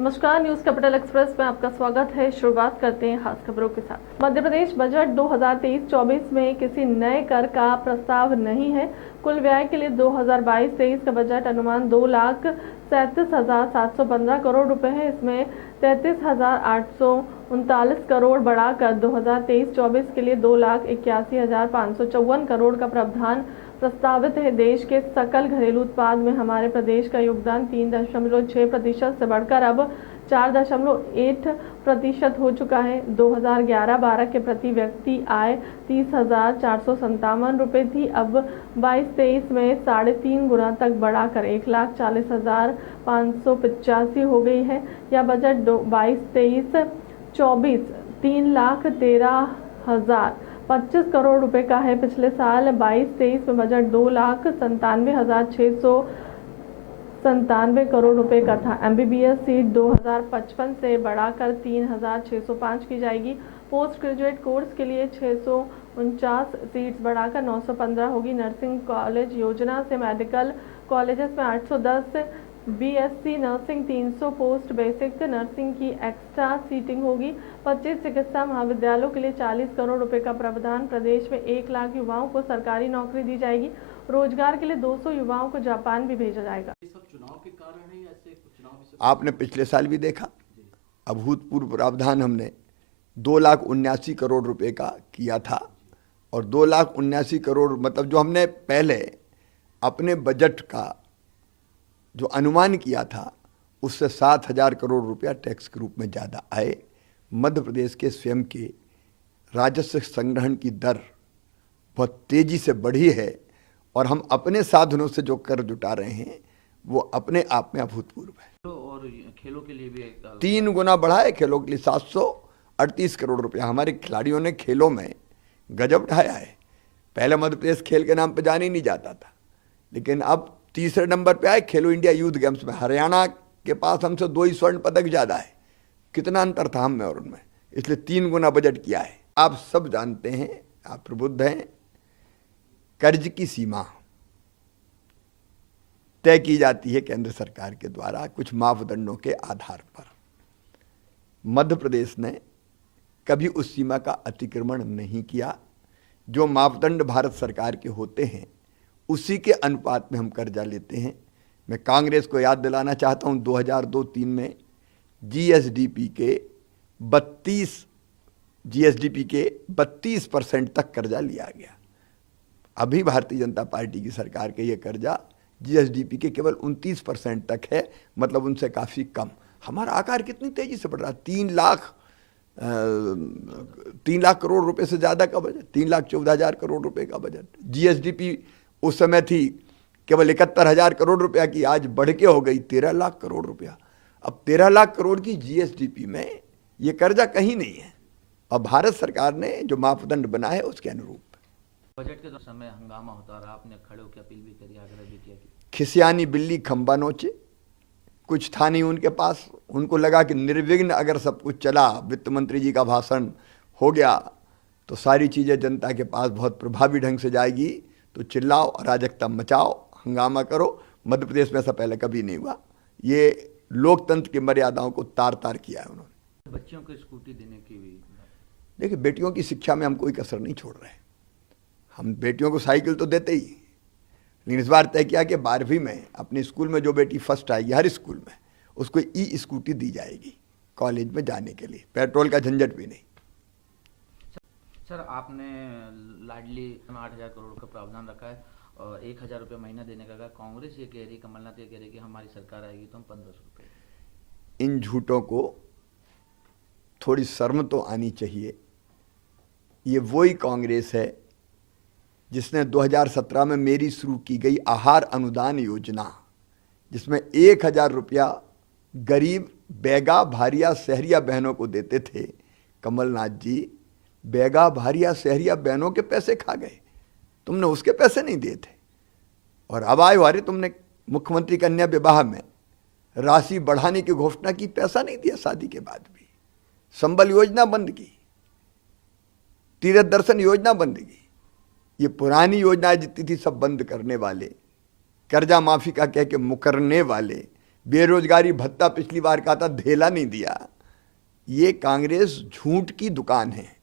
नमस्कार, news capital express में आपका स्वागत है। शुरुआत करते हैं खास खबरों के साथ। मध्य प्रदेश बजट 2023-24 में किसी नए कर का प्रस्ताव नहीं है। कुल व्यय के लिए 2022-23 का बजट अनुमान 2,37,715 करोड़ रुपए है। इसमें 33,839 करोड़ बढ़ाकर 2023-24 के लिए 2,81,554 करोड़ का प्रावधान प्रस्तावित है। देश के सकल घरेलू उत्पाद में हमारे प्रदेश का योगदान 3.6% से बढ़कर अब 4.8% हो चुका है। 2011-12 के प्रति व्यक्ति आय 30,457 रुपये थी। अब 22-23 में 3.5 गुना तक बढ़ाकर 1,40,585 हो गई है। यह बजट 22-23-24 3,13,025 करोड़ रुपए का है। पिछले साल 22-23 में बजट 2,97,697 करोड़ रुपए का था। MBBS सीट 2055 से बढ़ाकर 3,605 की जाएगी। पोस्ट ग्रेजुएट कोर्स के लिए 649 सीट्स बढ़ाकर 915 होगी। नर्सिंग कॉलेज योजना से मेडिकल कॉलेजेस में 810, BSc nursing 300 post basic nursing की एक्स्ट्रा सीटिंग होगी। 25 चिकित्सा महाविद्यालयों के लिए 40 करोड़ रुपए का प्रावधान। प्रदेश में 1 लाख युवाओं को सरकारी नौकरी दी जाएगी। रोजगार के लिए 200 युवाओं को जापान भी भेजा जाएगा। चुनाव के कारण है, ऐसे चुनाव आपने पिछले साल भी देखा, अभूतपूर्व प्रावधान हमने 2,79,000 करोड़ रुपए का किया था। और 2,79,000 करोड़ मतलब जो हमने पहले अपने बजट का जो अनुमान किया था उससे 7,000 करोड़ रुपया टैक्स के रूप में ज़्यादा आए। मध्य प्रदेश के स्वयं के राजस्व संग्रहण की दर बहुत तेज़ी से बढ़ी है और हम अपने साधनों से जो कर जुटा रहे हैं वो अपने आप में अभूतपूर्व है। और खेलों के लिए भी 3 गुना बढ़ा है। खेलों के लिए 738 करोड़ रुपया हमारे खिलाड़ियों ने खेलों में गजब ढाया है। पहले मध्य प्रदेश खेल के नाम पर जाने ही नहीं जाता था, लेकिन अब तीसरे नंबर पे आए खेलो इंडिया यूथ गेम्स में। हरियाणा के पास हमसे 2 ही स्वर्ण पदक ज़्यादा है। कितना अंतर था हम में और उनमें, इसलिए 3 गुना बजट किया है। आप सब जानते हैं, आप प्रबुद्ध हैं, कर्ज की सीमा तय की जाती है केंद्र सरकार के द्वारा कुछ मापदंडों के आधार पर। मध्य प्रदेश ने कभी उस सीमा का अतिक्रमण नहीं किया। जो मापदंड भारत सरकार के होते हैं उसी के अनुपात में हम कर्जा लेते हैं। मैं कांग्रेस को याद दिलाना चाहता हूं, 2002-03 में जीएसडीपी के 32% तक कर्जा लिया गया। अभी भारतीय जनता पार्टी की सरकार के ये कर्जा जीएसडीपी के केवल 29% तक है, मतलब उनसे काफ़ी कम। हमारा आकार कितनी तेज़ी से बढ़ रहा है। 3 लाख करोड़ रुपए से ज़्यादा का बजट, 3,14,000 करोड़ रुपए का बजट। जीएसडीपी उस समय थी केवल 71,000 करोड़ रुपया की, आज बढ़ के हो गई 13 लाख करोड़ रुपया। अब 13 लाख करोड़ की जीएसडीपी में ये कर्जा कहीं नहीं है। और भारत सरकार ने जो मापदंड बनाए है उसके अनुरूप। बजट के समय हंगामा होता रहा, आपने खड़े होकर अपील भी करी, आग्रह भी किया कि खिसियानी बिल्ली खंबा नोचे। कुछ था नहीं उनके पास। उनको लगा कि निर्विघ्न अगर सब कुछ चला, वित्त मंत्री जी का भाषण हो गया तो सारी चीज़ें जनता के पास बहुत प्रभावी ढंग से जाएगी, तो चिल्लाओ, अराजकता मचाओ, हंगामा करो। मध्य प्रदेश में ऐसा पहले कभी नहीं हुआ। ये लोकतंत्र की मर्यादाओं को तार तार किया है उन्होंने। बच्चियों को स्कूटी देने की भी। देखिए, बेटियों की शिक्षा में हम कोई कसर नहीं छोड़ रहे। हम बेटियों को साइकिल तो देते ही, लेकिन इस बार तय किया कि 12वीं में अपने स्कूल में जो बेटी फर्स्ट आएगी, हर स्कूल में उसको स्कूटी दी जाएगी कॉलेज में जाने के लिए। पेट्रोल का झंझट भी नहीं। सर, आपने लाडली में 8,000 करोड़ का प्रावधान रखा है और 1,000 रुपये महीना देने का कहा। कांग्रेस ये कह रही, कमलनाथ ये कह रही कि हमारी सरकार आएगी तो हम 1,500 रुपये। इन झूठों को थोड़ी शर्म तो आनी चाहिए। ये वही कांग्रेस है जिसने 2017 में मेरी शुरू की गई आहार अनुदान योजना, जिसमें 1,000 रुपया गरीब बैगा भारिया शहरिया बहनों को देते थे। कमलनाथ जी बैगा भारिया शहरिया बहनों के पैसे खा गए, तुमने उसके पैसे नहीं दिए थे। और अब आए वारे तुमने मुख्यमंत्री कन्या विवाह में राशि बढ़ाने की घोषणा की, पैसा नहीं दिया शादी के बाद भी। संबल योजना बंद की, तीर्थ दर्शन योजना बंद की। ये पुरानी योजनाएं जितनी थी सब बंद करने वाले, कर्जा माफी का कह के मुकरने वाले, बेरोजगारी भत्ता पिछली बार का था, धेला नहीं दिया। ये कांग्रेस झूठ की दुकान है।